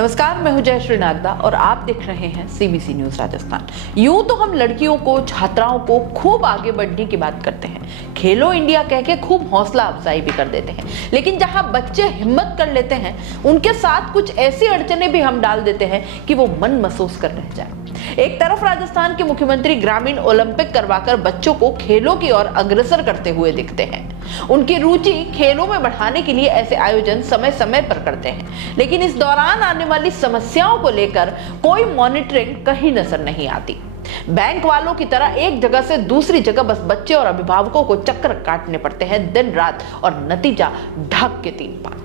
नमस्कार, मैं हूं जयश्री नागदा और आप देख रहे हैं सीबीसी न्यूज राजस्थान। यूं तो हम लड़कियों को, छात्राओं को खूब आगे बढ़ने की बात करते हैं, खेलो इंडिया कह के खूब हौसला अफजाई भी कर देते हैं, लेकिन जहां बच्चे हिम्मत कर लेते हैं उनके साथ कुछ ऐसी अड़चनें भी हम डाल देते हैं कि वो मन महसूस कर रह जाए। एक तरफ राजस्थान के मुख्यमंत्री ग्रामीण ओलंपिक करवाकर बच्चों को खेलों की ओर अग्रसर करते हुए दिखते हैं। उनकी रुचि खेलों में बढ़ाने के लिए ऐसे आयोजन समय समय पर करते हैं, लेकिन इस दौरान आने वाली समस्याओं को लेकर कोई मॉनिटरिंग कहीं नजर नहीं आती। बैंक वालों की तरह एक जगह से दूसरी जगह बस बच्चे और अभिभावकों को चक्कर काटने पड़ते हैं दिन रात, और नतीजा ढक के तीन पात।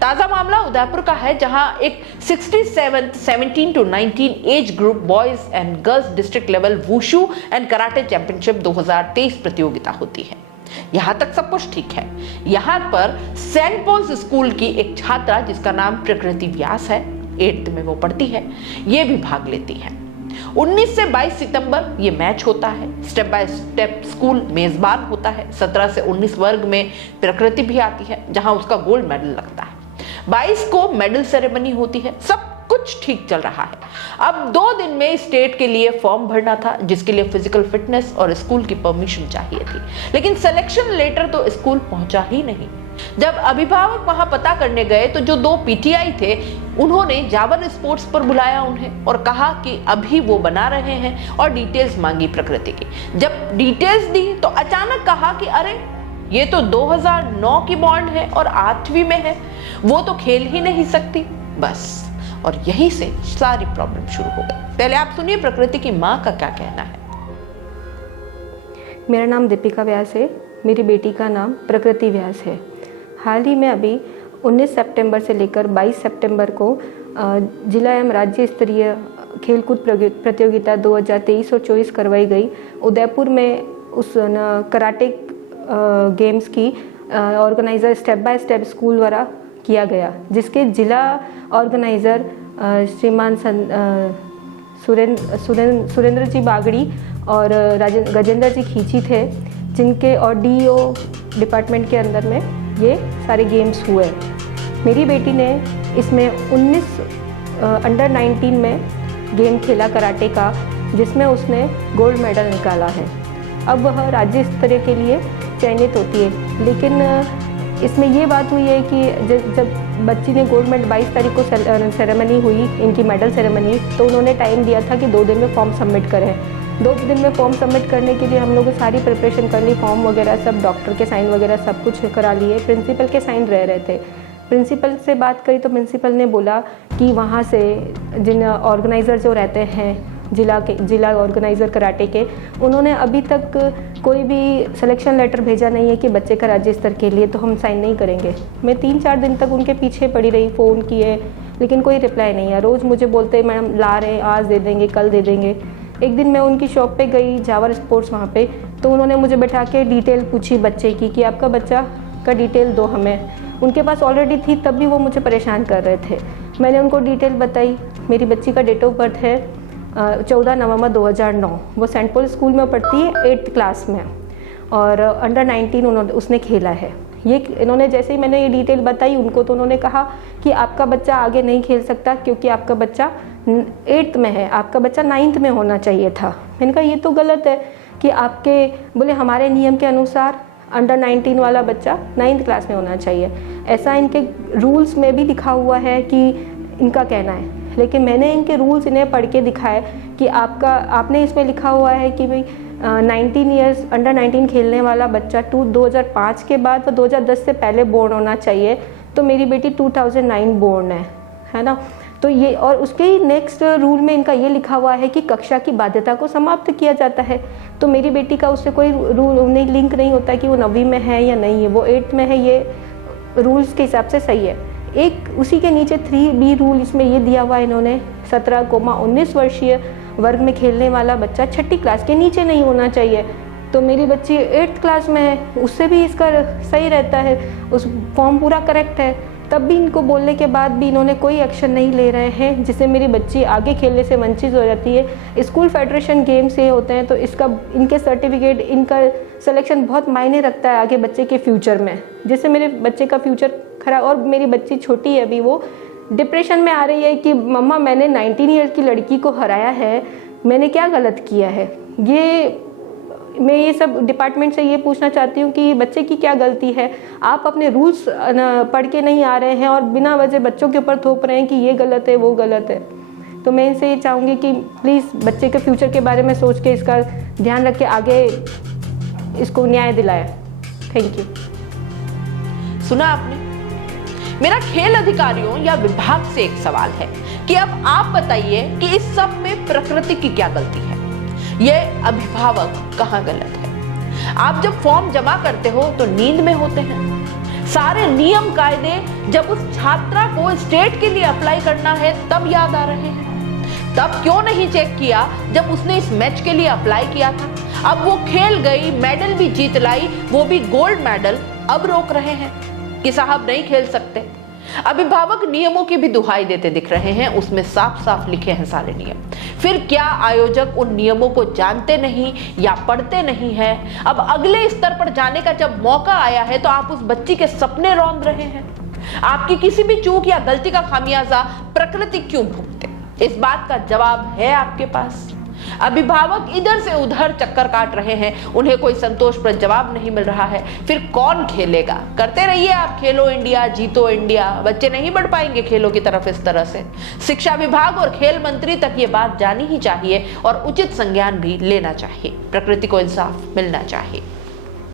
ताजा मामला उदयपुर का है, जहां एक 67th 17 to 19 age group boys and girls district level wushu and karate championship 2023 प्रतियोगिता होती है। यहां तक सब कुछ ठीक है। यहां पर सेंट पॉल्स स्कूल की एक छात्रा, जिसका नाम प्रकृति व्यास है, 8th में वो पढ़ती है, ये भी भाग लेती है। 19 से 22 सितंबर ये मैच होता है। स्टेप बाय स्टेप स्कूल मेजबान होता है। 17 से 19 वर्ग में प्रकृति भी आती है, जहां उसका गोल्ड मेडल लगता है। 22 को मेडल सेरेमनी होती है। सब कुछ ठीक चल रहा है। अब 2 दिन में स्टेट के लिए फॉर्म भरना था, जिसके लिए फिजिकल फिटनेस और स्कूल की परमिशन चाहिए थी, लेकिन सिलेक्शन लेटर तो स्कूल पहुंचा ही नहीं। जब अभिभावक वहां पता करने गए तो जो 2 पीटीआई थे, उन्होंने जावर स्पोर्ट्स पर बुलाया उन्हें और कहा कि अभी वो बना रहे हैं, और डिटेल्स मांगी प्रकृति की। जब डिटेल्स दी तो अचानक कहा कि अरे ये तो 2009 की बॉन्ड है और 8वीं में है, वो तो खेल ही नहीं सकती। बस, और यहीं से सारी प्रॉब्लम शुरू हो गई। पहले आप सुनिए प्रकृति की माँ का क्या कहना है। मेरा नाम दीपिका व्यास है। मेरी बेटी का नाम प्रकृति व्यास है। हाल ही में अभी 19 सितंबर से लेकर 22 सितंबर को जिला एवं राज्य स्तरीय खेलकूद प्रतियोगिता 2023 और 24 करवाई गई। उदयपुर में उस कराटे गेम्स की organiser step by step school द्वारा किया गया, जिसके जिला ऑर्गेनाइज़र श्रीमान सुरेंद्र जी बागड़ी और गजेंद्र जी खींची थे, जिनके और डीईओ डिपार्टमेंट के अंदर में ये सारे गेम्स हुए। मेरी बेटी ने इसमें 19 अंडर 19 में गेम खेला कराटे का, जिसमें उसने गोल्ड मेडल निकाला है। अब वह राज्य स्तरीय के लिए चयनित होती है, लेकिन इसमें ये बात हुई है कि जब बच्ची ने गोल्ड मेडल 22 तारीख को सेरेमनी हुई, इनकी मेडल सेरेमनी, तो उन्होंने टाइम दिया था कि 2 दिन में फॉर्म सबमिट करें। 2 दिन में फॉर्म सबमिट करने के लिए हम लोग सारी प्रिपरेशन कर ली, फॉर्म वगैरह सब, डॉक्टर के साइन वगैरह सब कुछ करा लिए। प्रिंसिपल के साइन रह रहे थे। प्रिंसिपल से बात करी तो प्रिंसिपल ने बोला कि वहाँ से जिन ऑर्गेनाइज़र जो रहते हैं जिला ऑर्गेनाइज़र कराटे के, उन्होंने अभी तक कोई भी सिलेक्शन लेटर भेजा नहीं है कि बच्चे का राज्य स्तर के लिए, तो हम साइन नहीं करेंगे। मैं 3-4 दिन तक उनके पीछे पड़ी रही, फ़ोन किए, लेकिन कोई रिप्लाई नहीं है। रोज़ मुझे बोलते मैडम ला रहे हैं, आज दे देंगे, कल दे देंगे। एक दिन मैं उनकी शॉप पे गई, जावर स्पोर्ट्स वहाँ पे, तो उन्होंने मुझे बैठा के डिटेल पूछी बच्चे की कि आपका बच्चा का डिटेल दो हमें। उनके पास ऑलरेडी थी, तब भी वो मुझे परेशान कर रहे थे। मैंने उनको डिटेल बताई। मेरी बच्ची का डेट ऑफ बर्थ है 14 नवंबर 2009। वो सेंट पॉल स्कूल में पढ़ती है, 8th क्लास में, और अंडर 19 उसने खेला है। ये इन्होंने जैसे ही मैंने ये डिटेल बताई उनको, तो उन्होंने कहा कि आपका बच्चा आगे नहीं खेल सकता क्योंकि आपका बच्चा 8th में है, आपका बच्चा 9th में होना चाहिए था। मैंने कहा ये तो गलत है कि आपके, बोले हमारे नियम के अनुसार अंडर 19 वाला बच्चा 9th क्लास में होना चाहिए। ऐसा इनके रूल्स में भी लिखा हुआ है कि इनका कहना है, लेकिन मैंने इनके रूल्स इन्हें पढ़ के दिखाए कि आपने इसमें लिखा हुआ है कि भाई 19 ईयर्स अंडर 19 खेलने वाला बच्चा 2005 के बाद व 2010 से पहले बोर्न होना चाहिए। तो मेरी बेटी 2009 बोर्न है ना। तो ये, और उसके ही नेक्स्ट रूल में इनका ये लिखा हुआ है कि कक्षा की बाध्यता को समाप्त किया जाता है। तो मेरी बेटी का उससे कोई रूल नहीं, लिंक नहीं होता कि वो 9वीं में है या नहीं है, वो 8th में है। ये रूल्स के हिसाब से सही है। एक उसी के नीचे 3B रूल इसमें ये दिया हुआ है इन्होंने, 17-19 वर्षीय वर्ग में खेलने वाला बच्चा 6ठी क्लास के नीचे नहीं होना चाहिए। तो मेरी बच्ची 8th क्लास में है, उससे भी इसका सही रहता है, उस फॉर्म पूरा करेक्ट है। तब भी इनको बोलने के बाद भी इन्होंने कोई एक्शन नहीं ले रहे हैं, जिससे मेरी बच्ची आगे खेलने से वंचित हो जाती है। स्कूल फेडरेशन गेम से होते हैं, तो इसका इनके सर्टिफिकेट, इनका सिलेक्शन बहुत मायने रखता है आगे बच्चे के फ्यूचर में, जिससे मेरे बच्चे का फ्यूचर खराब। और मेरी बच्ची छोटी है अभी, वो डिप्रेशन में आ रही है कि मम्मा मैंने 19 ईयर की लड़की को हराया है, मैंने क्या गलत किया है। मैं ये सब डिपार्टमेंट से ये पूछना चाहती हूँ कि बच्चे की क्या गलती है। आप अपने रूल्स पढ़ के नहीं आ रहे हैं और बिना वजह बच्चों के ऊपर थोप रहे हैं कि ये गलत है वो गलत है। तो मैं इनसे ये चाहूँगी कि प्लीज़ बच्चे के फ्यूचर के बारे में सोच के इसका ध्यान रख के आगे इसको न्याय दिलाया। Thank you. सुना आपने? मेरा खेल अधिकारियों या विभाग से एक सवाल है कि अब आप बताइए कि इस सब में प्रकृति की क्या गलती है? ये अभिभावक कहाँ गलत है? आप जब फॉर्म जमा करते हो तो नींद में होते हैं। सारे नियम कायदे जब उस छात्रा को स्टेट के लिए अप्लाई करना है तब याद आ रहे हैं। तब क्यों नहीं चेक किया जब उसने इस मैच के लिए अप्लाई किया था? अब वो खेल गई, मेडल भी जीत लाई, वो भी गोल्ड मेडल, अब रोक रहे हैं कि साहब नहीं खेल सकते। अभिभावक नियमों की भी दुहाई देते दिख रहे हैं, उसमें साफ साफ लिखे हैं सारे नियम। फिर क्या आयोजक उन नियमों को जानते नहीं या पढ़ते नहीं हैं? अब अगले स्तर पर जाने का जब मौका आया है तो आप उस बच्ची के सपने रौंद रहे हैं। आपकी किसी भी चूक या गलती का खामियाजा प्रकृति क्यों भुगते? इस बात का जवाब है आपके पास। अभिभावक इधर से उधर चक्कर काट रहे हैं, उन्हें कोई संतोषप्रद जवाब नहीं मिल रहा है। फिर कौन खेलेगा? करते रहिए आप खेलो इंडिया, जीतो इंडिया, बच्चे नहीं बढ़ पाएंगे खेलों की तरफ इस तरह से। शिक्षा विभाग और खेल मंत्री तक ये बात जानी ही चाहिए और उचित संज्ञान भी लेना चाहिए। प्रकृति को इंसाफ मिलना चाहिए।